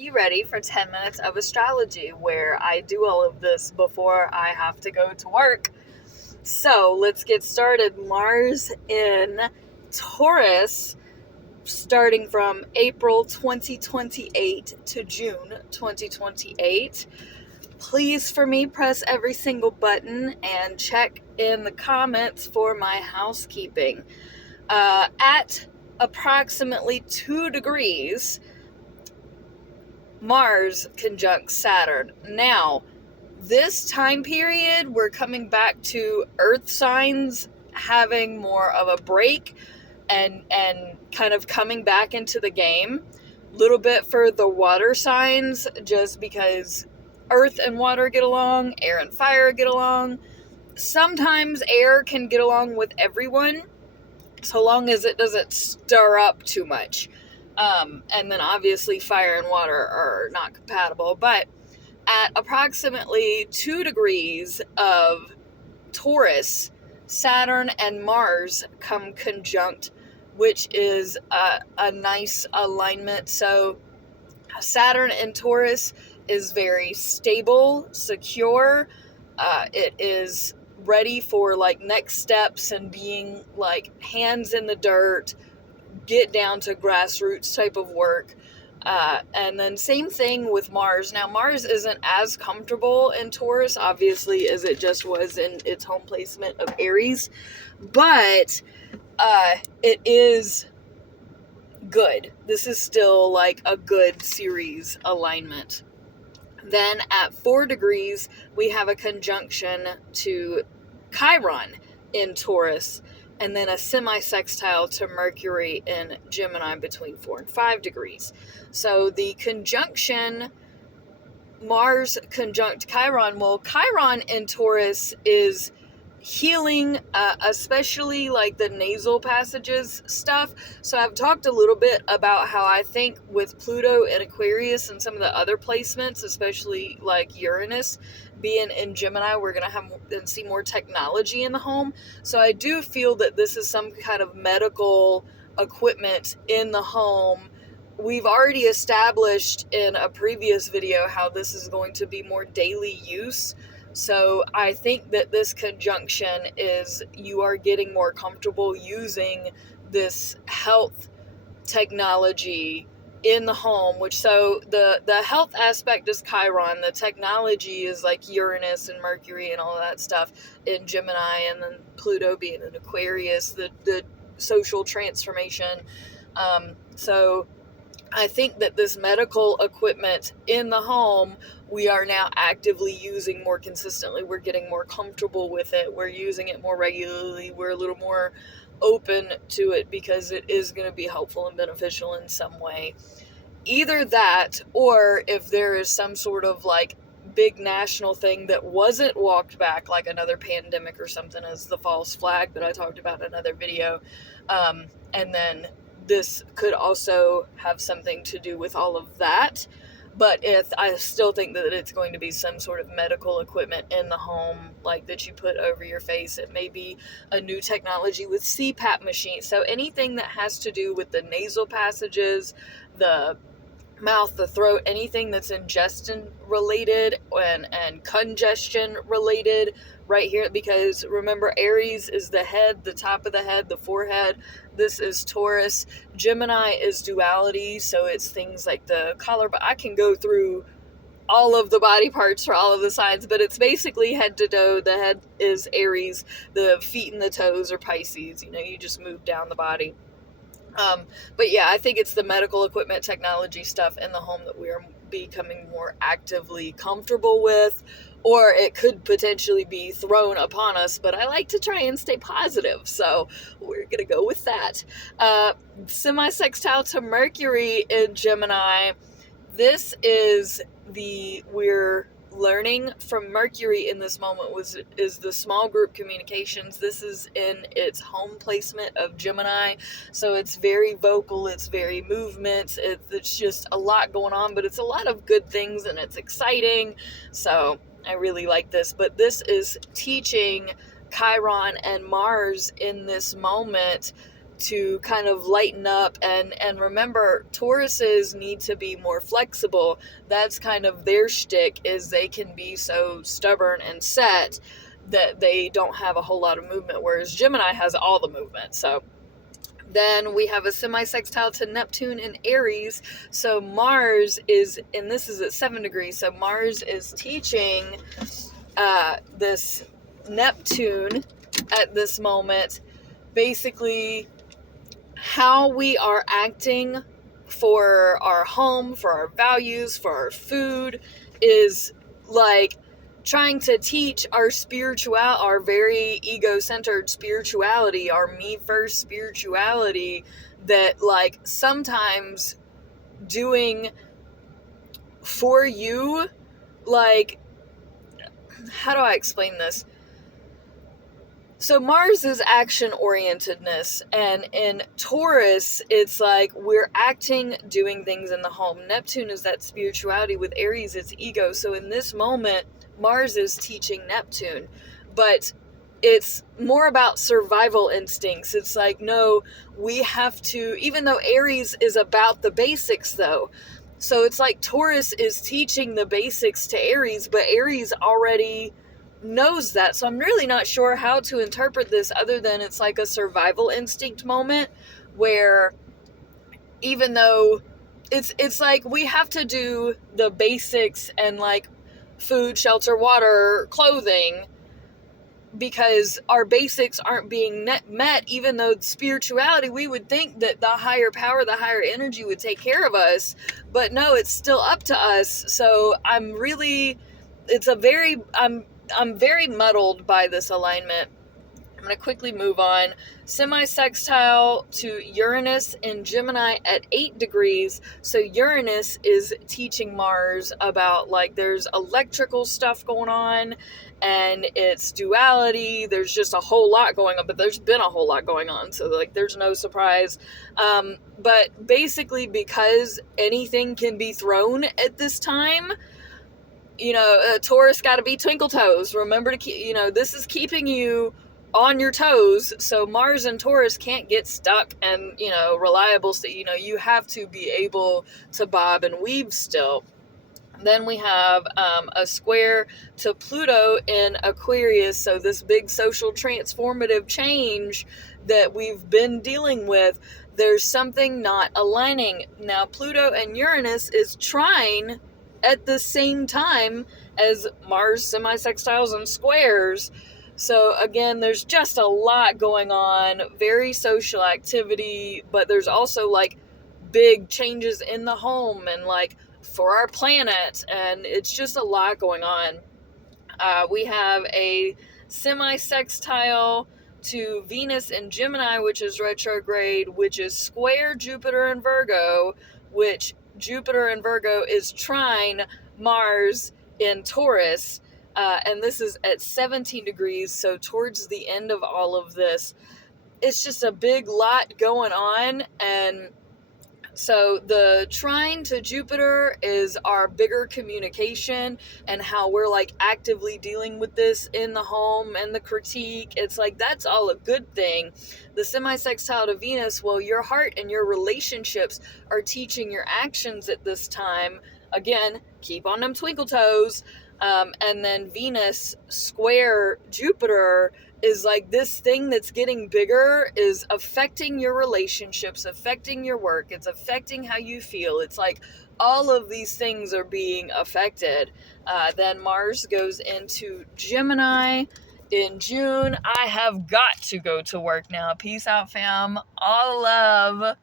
You ready for 10 minutes of astrology, where I do all of this before I have to go to work? So let's get started. Mars in Taurus, starting from April 2028 to June 2028. Please, for me, press every single button and check in the comments for my housekeeping. At approximately 2 degrees, Mars conjunct Saturn. Now, this time period, we're coming back to Earth signs having more of a break and kind of coming back into the game. A little bit for the water signs, just because Earth and water get along, air and fire get along. Sometimes air can get along with everyone, so long as it doesn't stir up too much. And then obviously fire and water are not compatible. But at approximately 2 degrees of Taurus, Saturn and Mars come conjunct, which is a nice alignment. So Saturn in Taurus is very stable, secure. It is ready for like next steps and being like hands in the dirt, get down to grassroots type of work. And then same thing with Mars. Now, Mars isn't as comfortable in Taurus, obviously, as it just was in its home placement of Aries, but it is good. This is still like a good series alignment. Then at 4 degrees, we have a conjunction to Chiron in Taurus, and then a semi-sextile to Mercury in Gemini between 4 and 5 degrees. So the conjunction, Mars conjunct Chiron, well, Chiron in Taurus is healing, especially like the nasal passages stuff. So I've talked a little bit about how I think with Pluto and Aquarius and some of the other placements, especially like Uranus being in Gemini, we're going to have and see more technology in the home. So I do feel that this is some kind of medical equipment in the home. We've already established in a previous video how this is going to be more daily use. So I think that this conjunction is you are getting more comfortable using this health technology in the home, which so the health aspect is Chiron, the technology is like Uranus and Mercury and all of that stuff in Gemini, and then Pluto being in Aquarius, the social transformation. So I think that this medical equipment in the home, we are now actively using more consistently. We're getting more comfortable with it. We're using it more regularly. We're a little more open to it because it is going to be helpful and beneficial in some way. Either that, or if there is some sort of like big national thing that wasn't walked back, like another pandemic or something, as the false flag that I talked about in another video, and then this could also have something to do with all of that. But I still think that it's going to be some sort of medical equipment in the home, like that you put over your face. It may be a new technology with CPAP machines. So anything that has to do with the nasal passages, the mouth, the throat, anything that's ingestion related and congestion related right here, because remember, Aries is the head, the top of the head, the forehead. This is Taurus. Gemini is duality, so it's things like the collar, but I can go through all of the body parts for all of the signs, but it's basically head to toe. The head is Aries, the feet and the toes are Pisces. You just move down the body. But yeah, I think it's the medical equipment technology stuff in the home that we are becoming more actively comfortable with, or it could potentially be thrown upon us, but I like to try and stay positive, so we're going to go with that. Semi-sextile to Mercury in Gemini. This is we're learning from Mercury in this moment is the small group communications. This is in its home placement of Gemini, so it's very vocal, it's very movement, it's just a lot going on, but it's a lot of good things and it's exciting, so I really like this. But this is teaching Chiron and Mars in this moment to kind of lighten up. And remember, Tauruses need to be more flexible. That's kind of their shtick, is they can be so stubborn and set that they don't have a whole lot of movement, whereas Gemini has all the movement. So then we have a semi-sextile to Neptune in Aries. So Mars is, and this is at 7 degrees, so Mars is teaching this Neptune at this moment, basically how we are acting for our home, for our values, for our food, is like trying to teach our our very ego-centered spirituality, our me-first spirituality, that like sometimes doing for you, like, how do I explain this? So Mars is action-orientedness, and in Taurus, it's like we're acting, doing things in the home. Neptune is that spirituality. With Aries, it's ego. So in this moment, Mars is teaching Neptune, but it's more about survival instincts. It's like, no, we have to, even though Aries is about the basics though. So it's like Taurus is teaching the basics to Aries, but Aries already knows that. So I'm really not sure how to interpret this other than it's like a survival instinct moment where even though it's like we have to do the basics and like food, shelter, water, clothing, because our basics aren't being met, even though spirituality, we would think that the higher power, the higher energy would take care of us, but no, it's still up to us. So I'm very muddled by this alignment. I'm going to quickly move on. Semi-sextile to Uranus in Gemini at 8 degrees. So Uranus is teaching Mars about, like, there's electrical stuff going on and it's duality. There's just a whole lot going on, but there's been a whole lot going on. So, like, there's no surprise. But basically, because anything can be thrown at this time, you know, Taurus got to be twinkle toes. Remember to keep, you know, this is keeping you on your toes. So Mars and Taurus can't get stuck and, you know, reliable. So, you know, you have to be able to bob and weave still. Then we have a square to Pluto in Aquarius. So this big social transformative change that we've been dealing with, there's something not aligning. Now, Pluto and Uranus is trine at the same time as Mars semi-sextiles and squares. So again, there's just a lot going on, very social activity, but there's also like big changes in the home and like for our planet, and it's just a lot going on. We have a semi-sextile to Venus in Gemini, which is retrograde, which is square Jupiter in Virgo, which Jupiter in Virgo is trine Mars in Taurus. And this is at 17 degrees, so towards the end of all of this, it's just a big lot going on. And so the trine to Jupiter is our bigger communication and how we're like actively dealing with this in the home and the critique. It's like, that's all a good thing. The semi-sextile to Venus, well, your heart and your relationships are teaching your actions at this time. Again, keep on them twinkle toes. And then Venus square Jupiter is like this thing that's getting bigger, is affecting your relationships, affecting your work, it's affecting how you feel. It's like all of these things are being affected. Then Mars goes into Gemini in June. I have got to go to work now. Peace out, fam. All love.